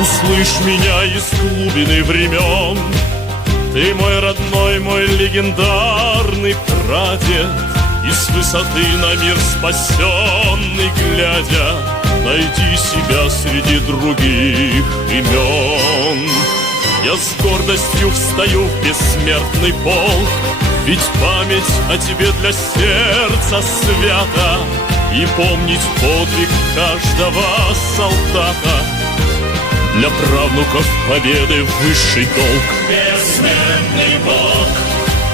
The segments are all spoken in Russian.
Услышь меня из глубины времен. Ты мой родной, мой легендарный прадед, и с высоты на мир спасенный глядя, найди себя среди других имен. Я с гордостью встаю в бессмертный полк, ведь память о тебе для сердца свята, и помнить подвиг каждого солдата для правнуков победы высший долг. Бессмертный Бог,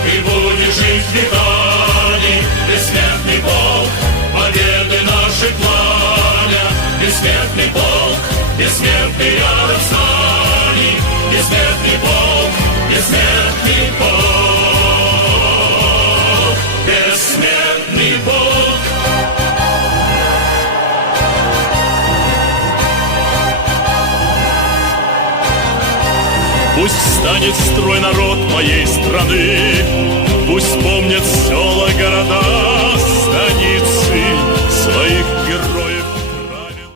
ты будешь жить в веками. Бессмертный Бог, победы нашей пламя. Бессмертный Бог, бессмертный рядом с нами. Бессмертный Бог, бессмертный Бог, бессмертный Бог. Пусть встанет в строй народ моей страны, пусть помнят села, города